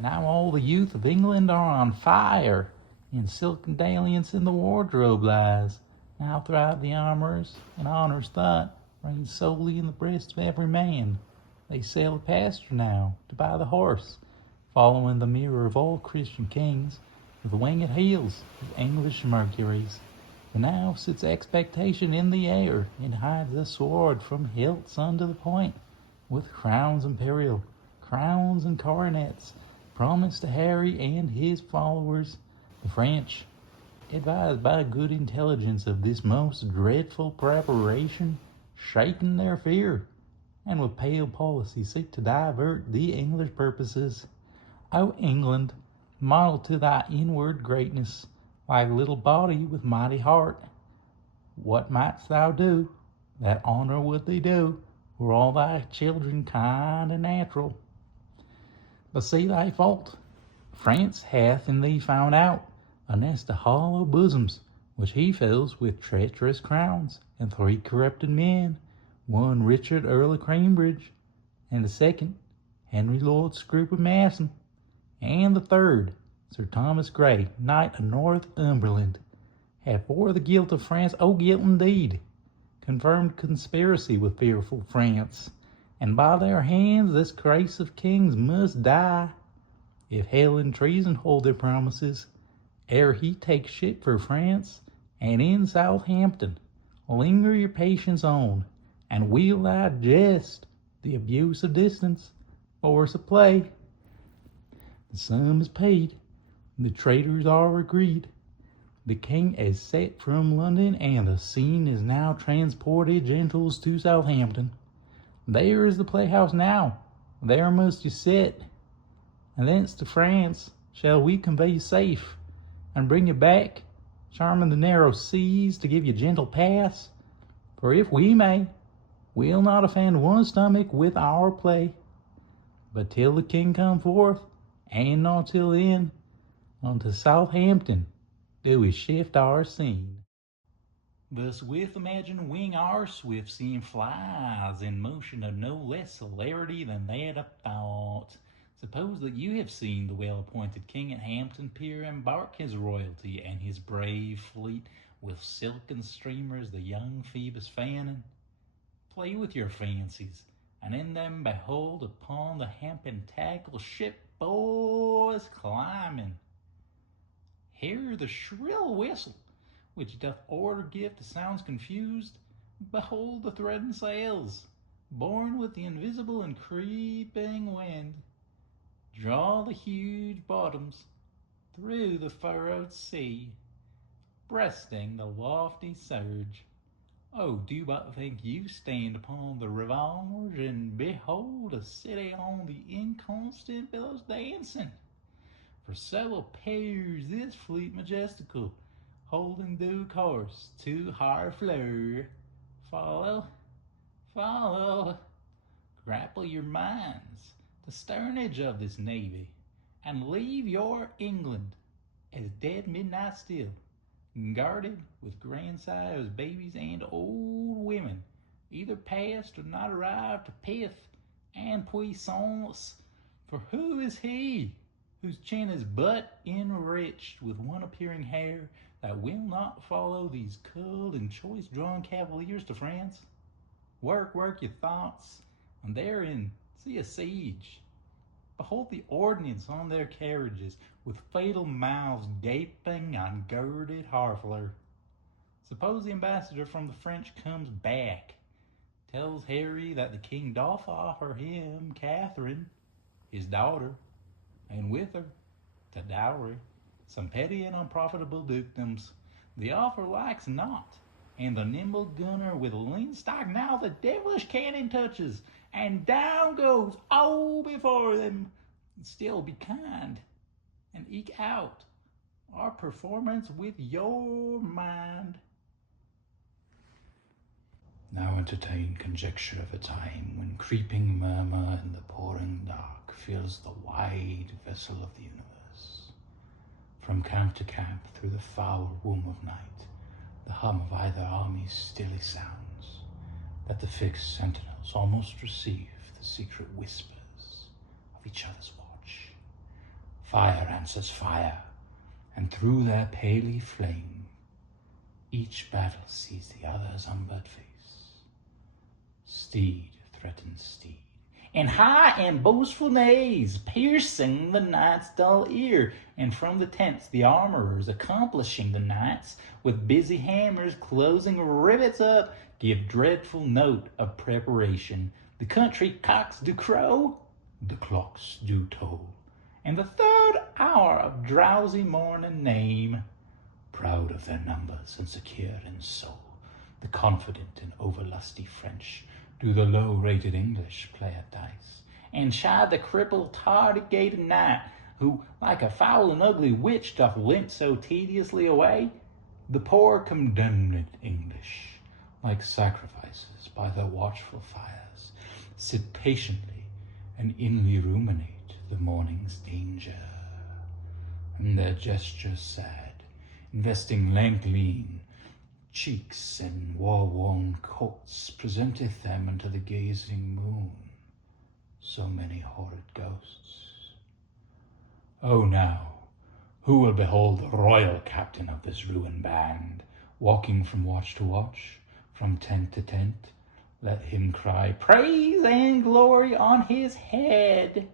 Now all the youth of England are on fire, and silken dalliance in the wardrobe lies. Now throughout the armours, and honour's thought reigns solely in the breast of every man. They sail the pasture now, to buy the horse, following the mirror of all Christian kings, with winged heels of English Mercuries. For now sits expectation in the air, and hides the sword from hilts unto the point, with crowns imperial, crowns and coronets, promised to Harry and his followers. The French, advised by good intelligence of this most dreadful preparation, shaken their fear, and with pale policy seek to divert the English purposes. O England, model to thy inward greatness, like little body with mighty heart, what mightst thou do, that honour would thee do, were all thy children kind and natural. But see thy fault. France hath in thee found out a nest of hollow bosoms, which he fills with treacherous crowns, and 3 corrupted men, one Richard Earl of Cambridge, and the second Henry Lord Scrope of Masson, and the third Sir Thomas Grey, Knight of Northumberland, have for the guilt of France, guilt indeed, confirmed conspiracy with fearful France, and by their hands this grace of kings must die, if hell and treason hold their promises, ere he take ship for France, and in Southampton linger your patience on, and we'll digest the abuse of distance, force of play. The sum is paid, the traitors are agreed, the king is set from London, and the scene is now transported gentles to Southampton. There is the playhouse now, there must you sit, and thence to France shall we convey you safe, and bring you back, charming the narrow seas, to give you gentle pass. For if we may, we'll not offend one stomach with our play, but till the king come forth, and not till then, unto Southampton do we shift our scene. Thus with imagined wing our swift scene flies, in motion of no less celerity than that of thought. Suppose that you have seen the well-appointed king at Hampton Pier embark his royalty and his brave fleet, with silken streamers the young Phoebus fanning. Play with your fancies, and in them behold upon the hempen tackle ship boys climbing. Hear the shrill whistle, which doth order give to sounds confused. Behold the threatened sails, borne with the invisible and creeping wind, draw the huge bottoms through the furrowed sea, breasting the lofty surge. Oh, do but think you stand upon the Rivage, and behold a city on the inconstant billows dancing. For so appears this fleet majestical, holding due course to Harfleur. Follow, follow, grapple your minds, the sternage of this navy, and leave your England as dead midnight still, guarded with grandsires, babies, and old women, either past or not arrived to pith and puissance. For who is he whose chin is but enriched with one appearing hair, that will not follow these culled and choice drawn cavaliers to France? Work your thoughts, and therein see a siege. Behold the ordnance on their carriages, with fatal mouths gaping on girded Harfleur. Suppose the ambassador from the French comes back, tells Harry that the king doth offer him Catherine, his daughter, and with her, to dowry, some petty and unprofitable dukedoms. The offer likes not, and the nimble gunner with lean stock now the devilish cannon touches, and down goes before them. Still be kind, and eke out our performance with your mind. Now entertain conjecture of a time when creeping murmur in the pouring dark fills the wide vessel of the universe. From camp to camp, through the foul womb of night, the hum of either army stilly sounds, that the fixed sentinels almost receive the secret whispers of each other's watch. Fire answers fire, and through their paly flame, each battle sees the other's umbered face. Steed threatens steed, and high and boastful neighs, piercing the knight's dull ear, and from the tents the armorers, accomplishing the knights, with busy hammers closing rivets up, give dreadful note of preparation. The country cocks do crow, the clocks do toll, and the third hour of drowsy morning name. Proud of their numbers and secure in soul, the confident and overlusty French do the low-rated English play at dice, and chide the crippled, tardy-gated knight, who, like a foul and ugly witch, doth limp so tediously away. The poor condemned English, like sacrifices by their watchful fires, sit patiently and inly ruminate the morning's danger, and their gestures sad, investing lank lean cheeks and war-worn coats, presenteth them unto the gazing moon so many horrid ghosts. Oh, now, who will behold the royal captain of this ruined band, walking from watch to watch, from tent to tent? Let him cry, praise and glory on his head.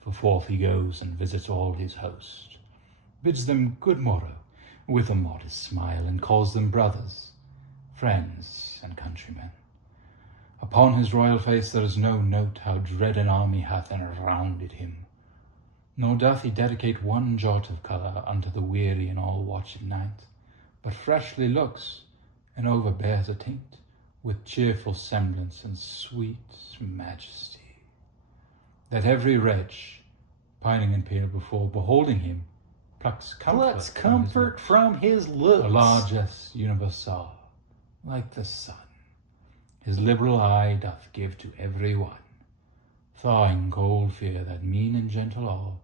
For forth he goes and visits all his host, bids them good morrow with a modest smile, and calls them brothers, friends, and countrymen. Upon his royal face there is no note how dread an army hath enrounded him, nor doth he dedicate one jot of colour unto the weary and all-watching night, but freshly looks, and overbears a tint, with cheerful semblance and sweet majesty, that every wretch, pining in pain before beholding him, plucks comfort from his looks. The largesse universal, like the sun, his liberal eye doth give to every one, thawing cold fear that mean and gentle all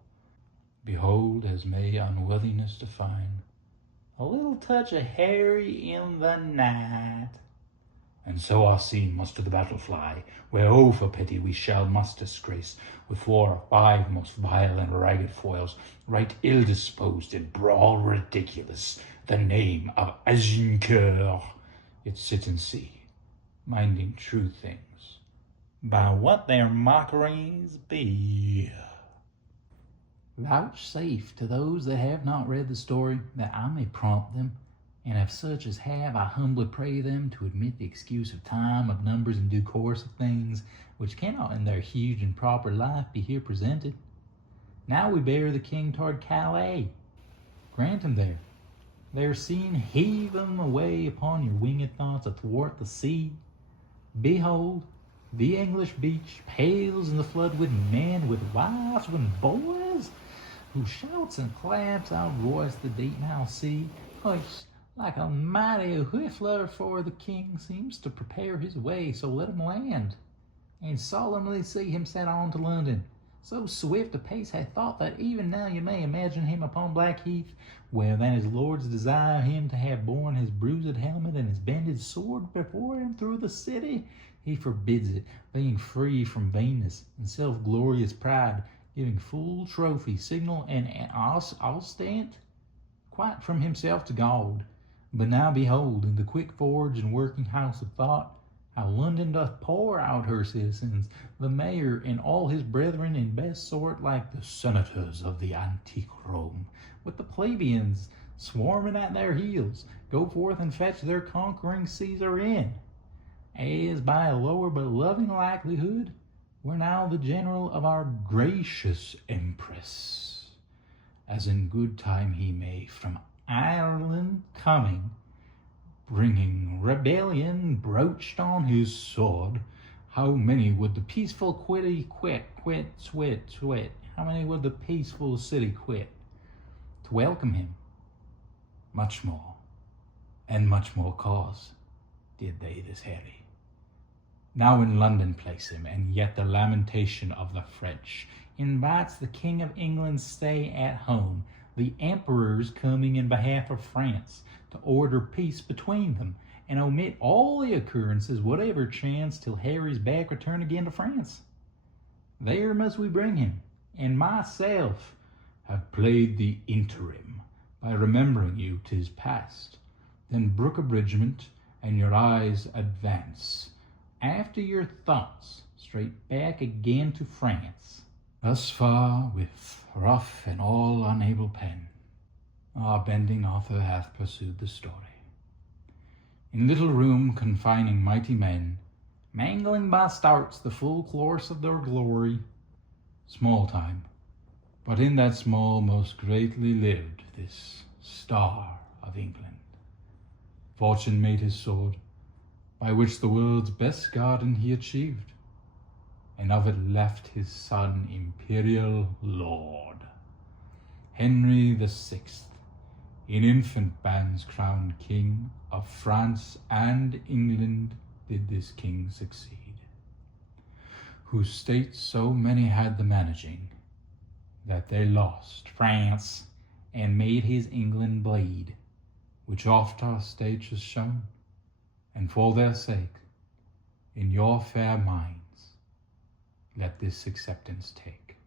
behold as may unworthiness define. A little touch of Harry in the night. And so our scene must to the battle fly, where, oh, for pity, we must disgrace, with 4 or 5 most vile and ragged foils, right ill-disposed and brawl ridiculous, the name of Agincourt, yet sit and see, minding true things, by what their mockeries be. Vouchsafe to those that have not read the story, that I may prompt them, and if such as have, I humbly pray them to admit the excuse of time, of numbers, and due course of things, which cannot in their huge and proper life be here presented. Now we bear the king toward Calais. Grant him there. There seen heave him away upon your winged thoughts athwart the sea. Behold, the English beach pales in the flood with men, with wives, with boys, whose shouts and claps outvoice the deep now sea, which, like a mighty whiffler for the king, seems to prepare his way, so let him land, and solemnly see him set on to London. So swift a pace hath thought that even now you may imagine him upon Blackheath, where then his lords desire him to have borne his bruised helmet and his bended sword before him through the city. He forbids it, being free from vainness and self-glorious pride, giving full trophy, signal, and ostent, quite from himself to God. But now behold, in the quick forge and working house of thought, how London doth pour out her citizens, the mayor and all his brethren in best sort, like the senators of the antique Rome, with the plebeians swarming at their heels, go forth and fetch their conquering Caesar in, as by a lower but loving likelihood were now the general of our gracious empress, as in good time he may from Ireland coming, bringing rebellion broached on his sword. How many would the peaceful how many would the peaceful city quit to welcome him? Much more, and much more cause did they this harry. Now in London place him, and yet the lamentation of the French invites the King of England's stay at home, the emperors coming in behalf of France to order peace between them, and omit all the occurrences whatever chance till Harry's back return again to France. There must we bring him, and myself have played the interim by remembering you 'tis past, then brook abridgment and your eyes advance after your thoughts straight back again to France. Thus far with rough and all unable pen, our bending author hath pursued the story. In little room confining mighty men, mangling by starts the full course of their glory. Small time, but in that small most greatly lived this star of England. Fortune made his sword, by which the world's best garden he achieved, and of it left his son imperial lord. Henry the Sixth, in infant bands crowned king of France and England, did this king succeed, whose state so many had the managing, that they lost France and made his England bleed, which oft our stage has shown, and for their sake, in your fair minds, let this acceptance take.